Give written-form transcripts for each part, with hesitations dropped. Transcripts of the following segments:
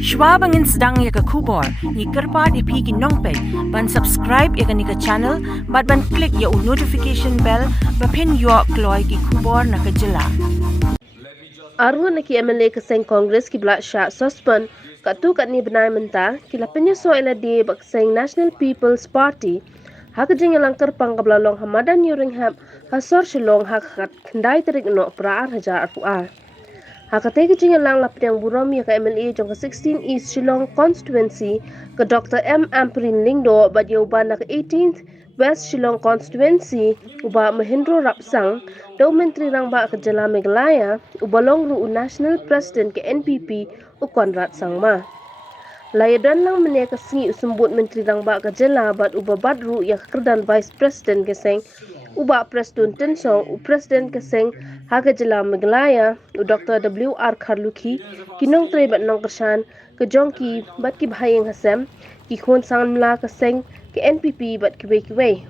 Shwabangin sedang ya ke kubor, ni kerpat ipi ki nongpek, ban subscribe ya ke ni ke channel, ban klik ya notification bell, bapin yo kloy ki kubor na ke jylla. Arngut na ki MLA ke seng Congress ki blak shah sospon, katto katne bnai mynta, ki la Pyniasoh ialade bak seng National People's Party, hak jingialang kyrpang ka blalong ha Madan Ïewrynghep, ha West Shillong hak katei tarik Nohprah hajar arpuar. Katei ke jingialang la pdiang burom ya ke MLA jong ke 16 East Shillong Constituency ke Dr M Ampareen Lyngdoh bat ya ubah na ke 18th West Shillong Constituency Bah Mohendro Rapsang do Myntri Rangbah ke jylla Meghalaya ubalong ru National President ke NPP Conrad Sangma. Layadan lang mene ke sengi usembut Myntri Rangbah ke jylla bat ubah badru ya kerdan Vice President ke seng Bah Prestone Tynsong President ke seng haga jylla Meghalaya Dr W R Kharlukhi kinong tre bat nong kersan ke jong ki bat ki bhayeng hasem ki khon sang mla ke seng ke NPP bat ki wei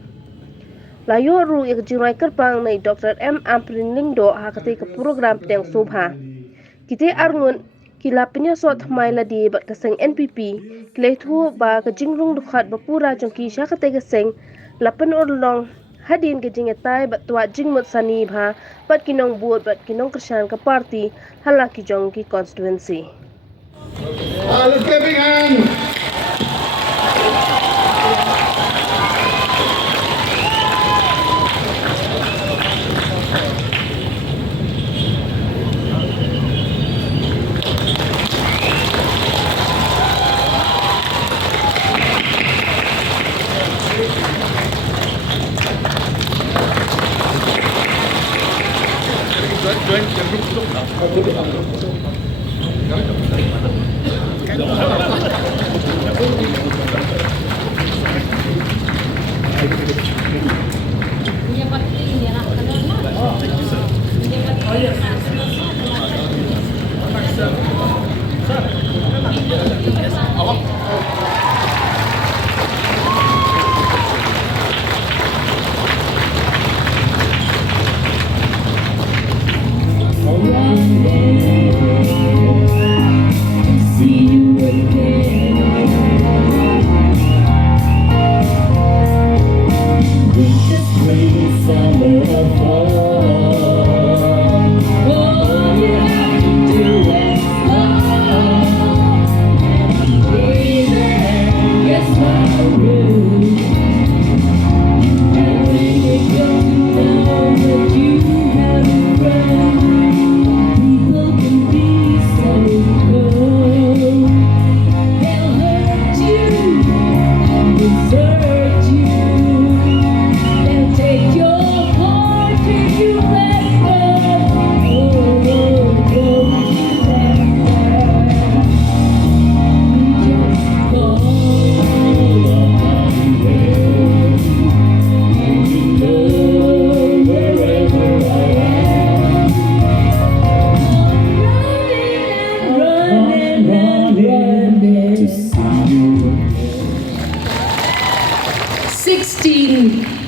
layo ru ya jingai kyrpang nai Dr M Ampareen Lyngdoh hakate ke program pdiang sobha kite Arngut kila Pyniasoh thamai ladi bat ke seng NPP kile thu ba ke jingrung dukhat bapura jongki syakate ke seng lapan orlong hadin ke jingetai bat tua jingmut sani bha bat kinong buat bat kinong kersan ke parti halaki jong ki constituency. Let's get big hand.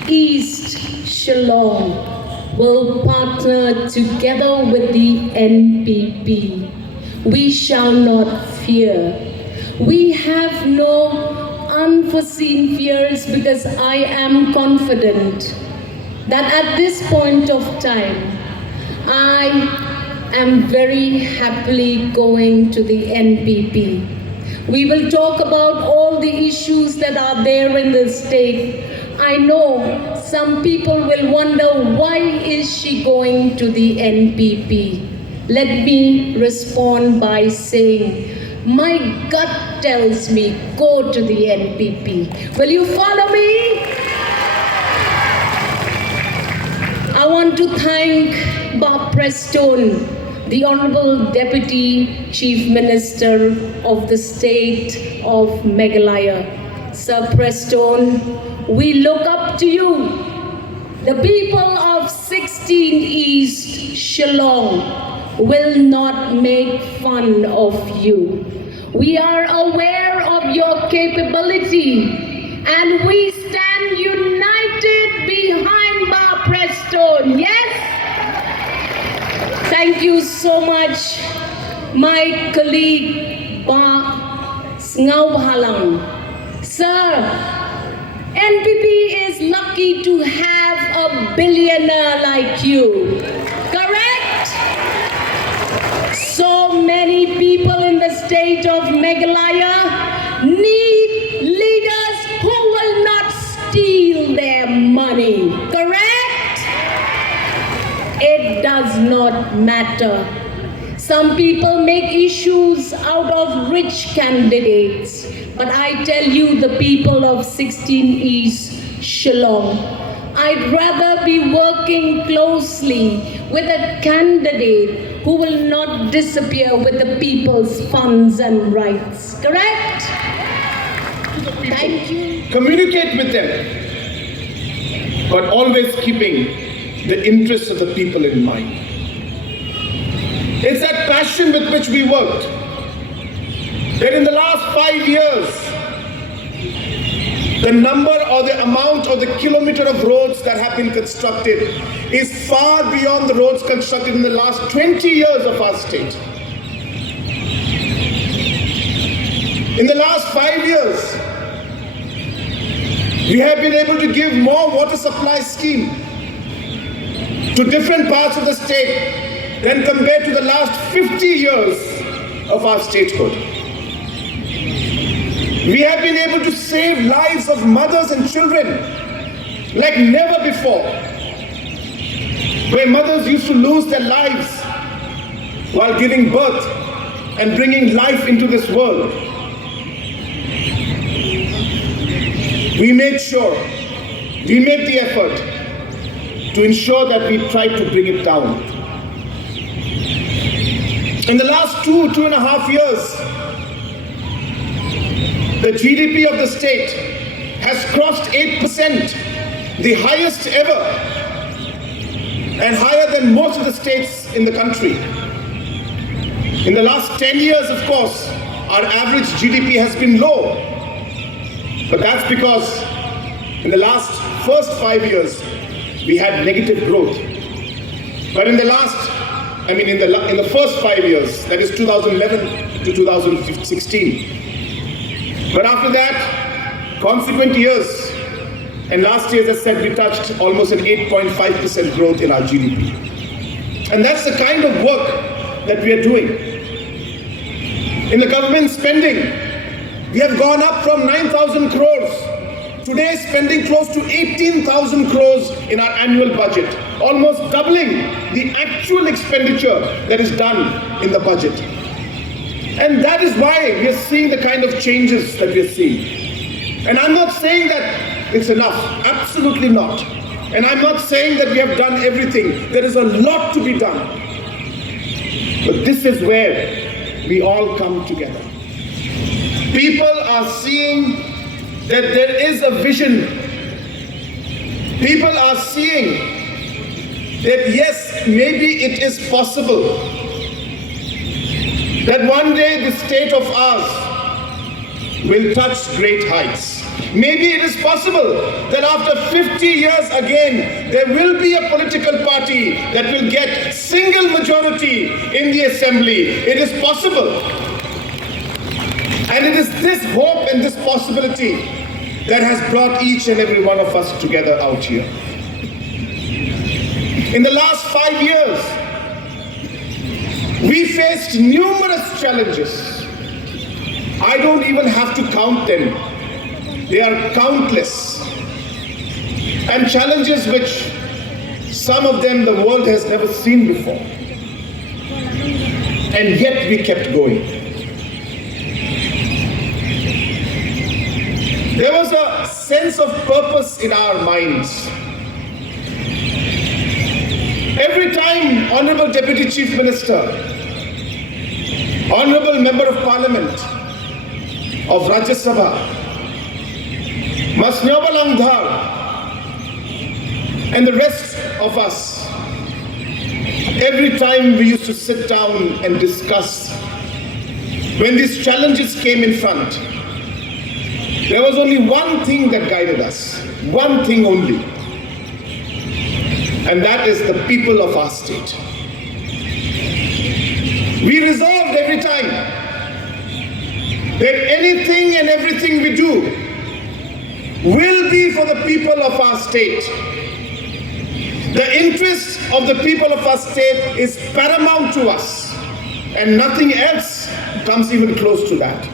East Shillong will partner together with the NPP. We shall not fear. We have no unforeseen fears because I am confident that at this point of time, I am very happily going to the NPP. We will talk about all the issues that are there in the state. I know some people will wonder, why is she going to the NPP? Let me respond by saying, my gut tells me, go to the NPP. Will you follow me? I want to thank Bah Prestone, the Honorable Deputy Chief Minister of the state of Meghalaya. Sir Prestone, we look up to you. The people of 16 East Shillong will not make fun of you. We are aware of your capability and we stand united behind Bah Prestone. Yes? Thank you so much, my colleague Bah Ngau Sir, NPP is lucky to have a billionaire like you. Correct? So many people in the state of Meghalaya need leaders who will not steal their money. Correct? It does not matter. Some people make issues out of rich candidates, but I tell you, the people of 16 East Shillong, I'd rather be working closely with a candidate who will not disappear with the people's funds and rights. Correct? Thank you. Communicate with them, but always keeping the interests of the people in mind. It's that passion with which we worked, that in the last 5 years, the number or the amount or the kilometer of roads that have been constructed is far beyond the roads constructed in the last 20 years of our state. In the last 5 years, we have been able to give more water supply scheme to different parts of the state than compared to the last 50 years of our statehood. We have been able to save lives of mothers and children like never before, where mothers used to lose their lives while giving birth and bringing life into this world. We made sure, we made the effort to ensure that we tried to bring it down. In the last 2.5 years, the GDP of the state has crossed 8%, the highest ever, and higher than most of the states in the country. In the last 10 years, of course, our average GDP has been low, but that's because in the first 5 years, we had negative growth. But in the in the first 5 years, that is 2011 to 2016. But after that, consequent years, and last year, as I said, we touched almost an 8.5% growth in our GDP. And that's the kind of work that we are doing. In the government spending, we have gone up from 9,000 crores. Today, spending close to 18,000 crores in our annual budget, almost doubling the actual expenditure that is done in the budget. And that is why we are seeing the kind of changes that we are seeing. And I'm not saying that it's enough, absolutely not. And I'm not saying that we have done everything. There is a lot to be done. But this is where we all come together. People are seeing that there is a vision. People are seeing that yes, maybe it is possible that one day the state of ours will touch great heights. Maybe it is possible that after 50 years again, there will be a political party that will get single majority in the assembly. It is possible. And it is this hope and this possibility that has brought each and every one of us together out here. In the last 5 years, we faced numerous challenges. I don't even have to count them. They are countless. And challenges which some of them the world has never seen before. And yet we kept going. There was a sense of purpose in our minds. Every time Honorable Deputy Chief Minister, Honorable Member of Parliament of Rajya Sabha, Masnyobalang and the rest of us, every time we used to sit down and discuss, when these challenges came in front, there was only one thing that guided us, one thing only, and that is the people of our state. We resolved every time that anything anything and everything we do will be for the people of our state. The interest of the people of our state is paramount to us, and nothing else comes even close to that.